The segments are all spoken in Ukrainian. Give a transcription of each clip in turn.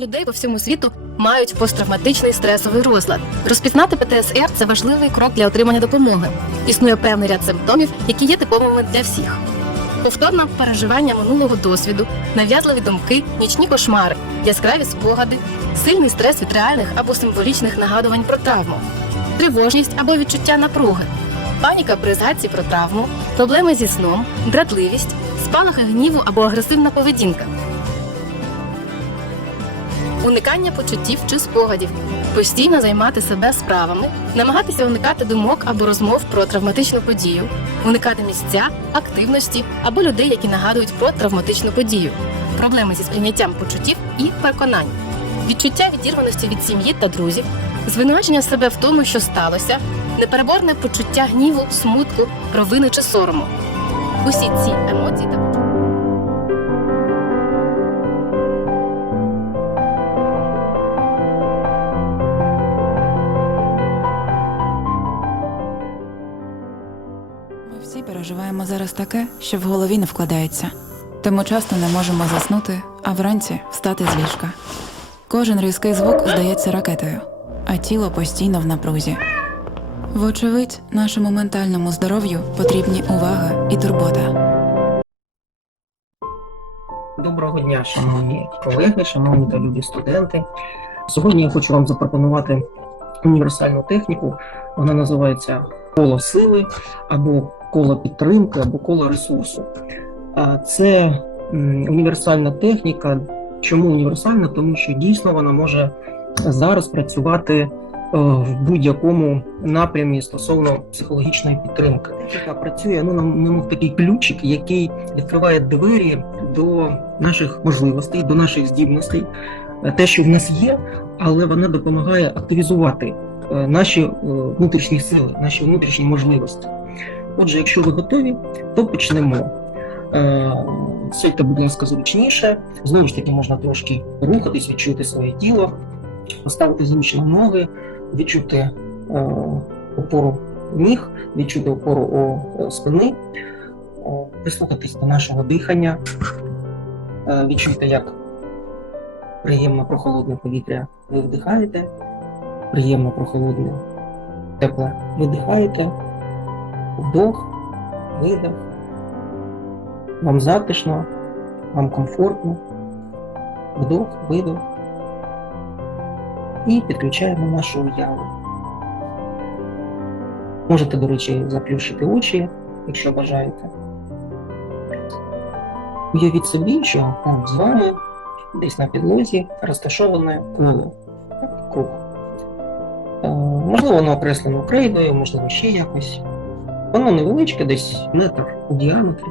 людей по всьому світу мають посттравматичний стресовий розлад. Розпізнати ПТСР це важливий крок для отримання допомоги. Існує певний ряд симптомів, які є типовими для всіх. Повторне переживання минулого досвіду, нав'язливі думки, нічні кошмари, яскраві спогади, сильний стрес від реальних або символічних нагадувань про травму, тривожність або відчуття напруги, паніка при згадці про травму, проблеми зі сном, дратливість, спалахи гніву або агресивна поведінка. Уникання почуттів чи спогадів, постійно займати себе справами, намагатися уникати думок або розмов про травматичну подію, уникати місця, активності або людей, які нагадують про травматичну подію, проблеми зі сприйняттям почуттів і переконань, відчуття відірваності від сім'ї та друзів, звинувачення себе в тому, що сталося, непереборне почуття гніву, смутку, провини чи сорому. Усі ці емоції та почуття. Всі переживаємо зараз таке, що в голові не вкладається. Тому часто не можемо заснути, а вранці встати з ліжка. Кожен різкий звук здається ракетою, а тіло постійно в напрузі. Вочевидь, нашому ментальному здоров'ю потрібні увага і турбота. Доброго дня, шановні колеги, шановні та любі студенти. Сьогодні я хочу вам запропонувати універсальну техніку. Вона називається коло сили або коло підтримки, або коло ресурсу. Це універсальна техніка. Чому універсальна? Тому що дійсно вона може зараз працювати е, в будь-якому напрямі стосовно психологічної підтримки. Яка працює ну, немов такий ключик, який відкриває двері до наших можливостей, до наших здібностей, е, те, що в нас є, але вона допомагає активізувати наші е, внутрішні сили, наші внутрішні можливості. Отже, якщо ви готові, то почнемо. Е, Сядьте, будь ласка, зручніше. Знову ж таки, можна трошки рухатись, відчути своє тіло, поставити зручно ноги, відчути е, опору ніг, відчути опору е, спини, е, прислухатись до нашого дихання, Е, відчуйте, як приємно прохолодне повітря ви вдихаєте, приємно прохолодне, тепле видихаєте, вдох, видих. Вам затишно, вам комфортно, вдох, видих. І підключаємо нашу уяву. Можете, до речі, заплющити очі, якщо бажаєте. Уявіть собі, що з вами десь на підлозі розташоване коло, круг. Е, можливо, воно окреслено крейдою, можливо, ще якось. Воно невеличке, десь метр у діаметрі.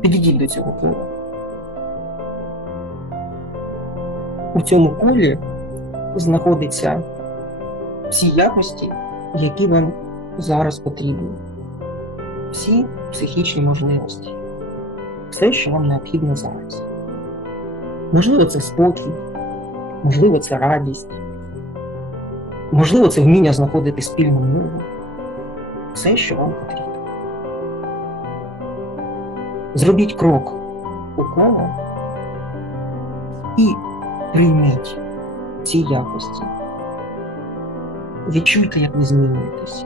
Підійдіть до цього кола. У цьому колі знаходяться всі якості, які вам зараз потрібні всі психічні можливості, все, що вам необхідно зараз. Можливо, це спокій, можливо, це радість, можливо, це вміння знаходити спільну мову, все, що вам потрібно. Зробіть крок у коло і прийміть ці якості. Відчуйте, як ви змінюєтесь.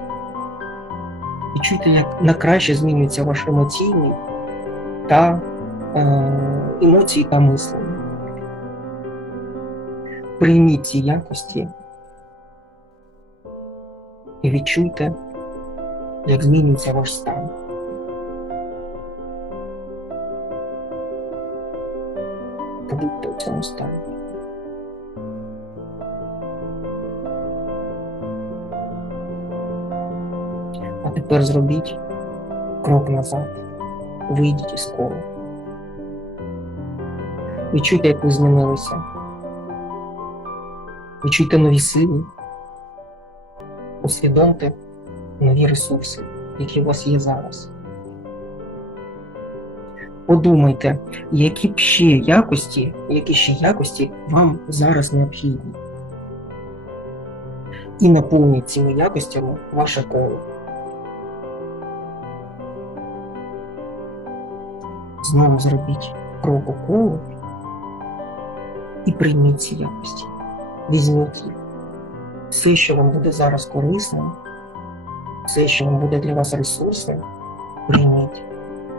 Відчуйте, як на краще змінюється ваш емоційний та е, емоції та мислення. Прийміть ці якості і відчуйте, як змінюється ваш стан. Побудьте у цьому стані. А тепер зробіть крок назад. Вийдіть із кола. Відчуйте, як ви змінилися. Відчуйте нові сили. Усвідомте нові ресурси, які у вас є зараз. Подумайте, які б ще якості, які ще якості вам зараз необхідні. І наповніть цими якостями ваше коло. Знову зробіть крок у коло і прийміть ці якості. Візьміть їх. Все, що вам буде зараз корисним, все, що вам буде для вас ресурсним, прийміть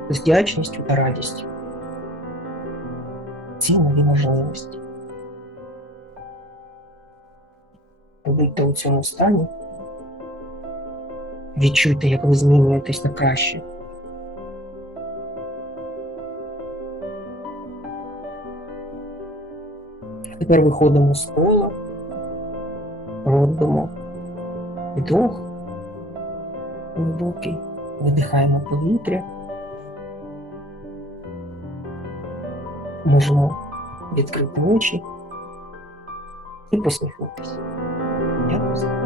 з вдячністю та радістю. Ці нові можливості. Побудьте у цьому стані, відчуйте, як ви змінюєтесь на краще. Тепер виходимо з кола, робимо вдох глибокий, видихаємо повітря. Можемо відкрити очі і посміхнутися. Дякую.